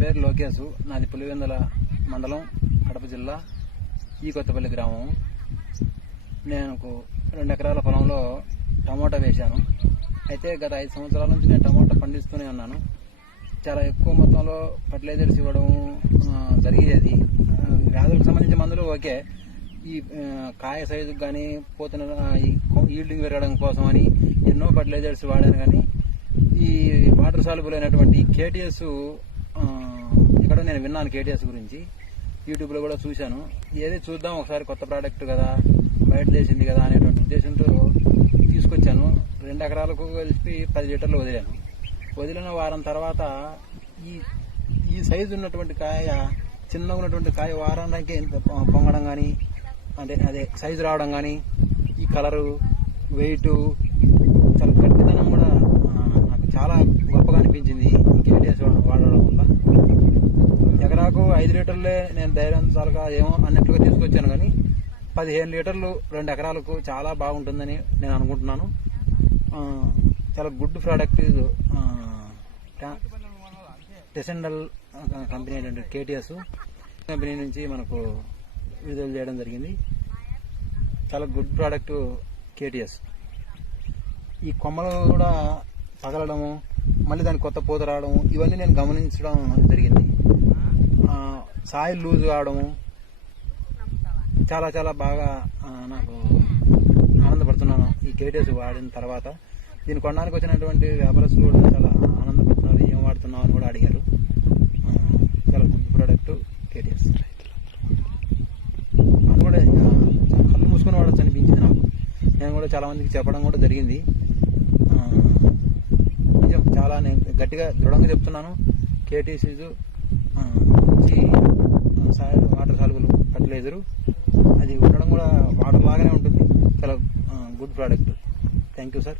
పేరు లోకేష్. నాది పులివెందుల మండలం, కడప జిల్లా, ఈ కొత్తపల్లి గ్రామం. నేను 2 ఎకరాల పొలంలో టమోటా వేశాను. అయితే గత 5 సంవత్సరాల నుంచి నేను టమోటా పండిస్తూనే ఉన్నాను. చాలా ఎక్కువ మొత్తంలో ఫర్టిలైజర్స్ ఇవ్వడం జరిగేది. వ్యాధులకు సంబంధించిన మందులు ఓకే. ఈ కాయ సైజుకు కానీ పోతున్న ఈల్డింగ్ పెరగడం కోసం అని ఎన్నో ఫర్టిలైజర్స్ వాడాను. కానీ ఈ వాటర్ సాల్యుబుల్ అయినటువంటి కేటీఎస్ ఇక్కడ నేను విన్నాను. కేటీఎస్ గురించి యూట్యూబ్లో కూడా చూశాను. ఏది చూద్దాం ఒకసారి, కొత్త ప్రోడక్ట్ కదా, బయట దేశింది కదా అనేటువంటి ఉద్దేశంతో తీసుకొచ్చాను. 2 ఎకరాలకు కలిపి 10 లీటర్లు వదిలాను. వదిలిన వారం తర్వాత ఈ సైజు ఉన్నటువంటి కాయ, చిన్నగా ఉన్నటువంటి కాయ వారానికి పొంగడం కానీ, అదే సైజు రావడం కానీ, ఈ కలరు, వెయిట్, చాలా గట్టిదనం కూడా నాకు చాలా గొప్పగా అనిపించింది ఈ కేటీఎస్ వాడడం వల్ల. ఎకరాకు 5 లీటర్లే నేను ధైర్యం చాలుగా ఏమో అన్నట్టుగా తీసుకొచ్చాను. కానీ 15 లీటర్లు 2 ఎకరాలకు చాలా బాగుంటుందని నేను అనుకుంటున్నాను. చాలా గుడ్ ప్రోడక్ట్. టెసెండల్ కంపెనీ ఏంటంటే కేటీఎస్ కంపెనీ నుంచి మనకు విడుదల చేయడం జరిగింది. చాలా గుడ్ ప్రోడక్ట్ కేటీఎస్. ఈ కొమ్మలు కూడా పగలడము, మళ్ళీ దానికి కొత్త పూత రావడము, ఇవన్నీ నేను గమనించడం జరిగింది. సాయిల్ లూజ్ కావడము చాలా చాలా బాగా నాకు ఆనందపడుతున్నాను ఈ కేటీఎస్ వాడిన తర్వాత. దీన్ని కొనడానికి వచ్చినటువంటి వ్యాపారస్తులు కూడా చాలా ఆనందపడుతున్నారు. ఏం వాడుతున్నావు అని కూడా అడిగారు. చాలా గుడ్ ప్రోడక్ట్ కేటీఎస్. అది కూడా కళ్ళు మూసుకొని వాడచ్చు అనిపించింది నాకు. నేను కూడా చాలా మందికి చెప్పడం కూడా జరిగింది. నిజం, చాలా నేను గట్టిగా దృఢంగా చెప్తున్నాను. కేటీఎస్ మంచి వాటర్ సాల్యుబుల్ ఫర్టిలైజరు. అది ఉండడం కూడా వాటర్ లాగానే ఉంటుంది. చాలా good product. Thank you sir.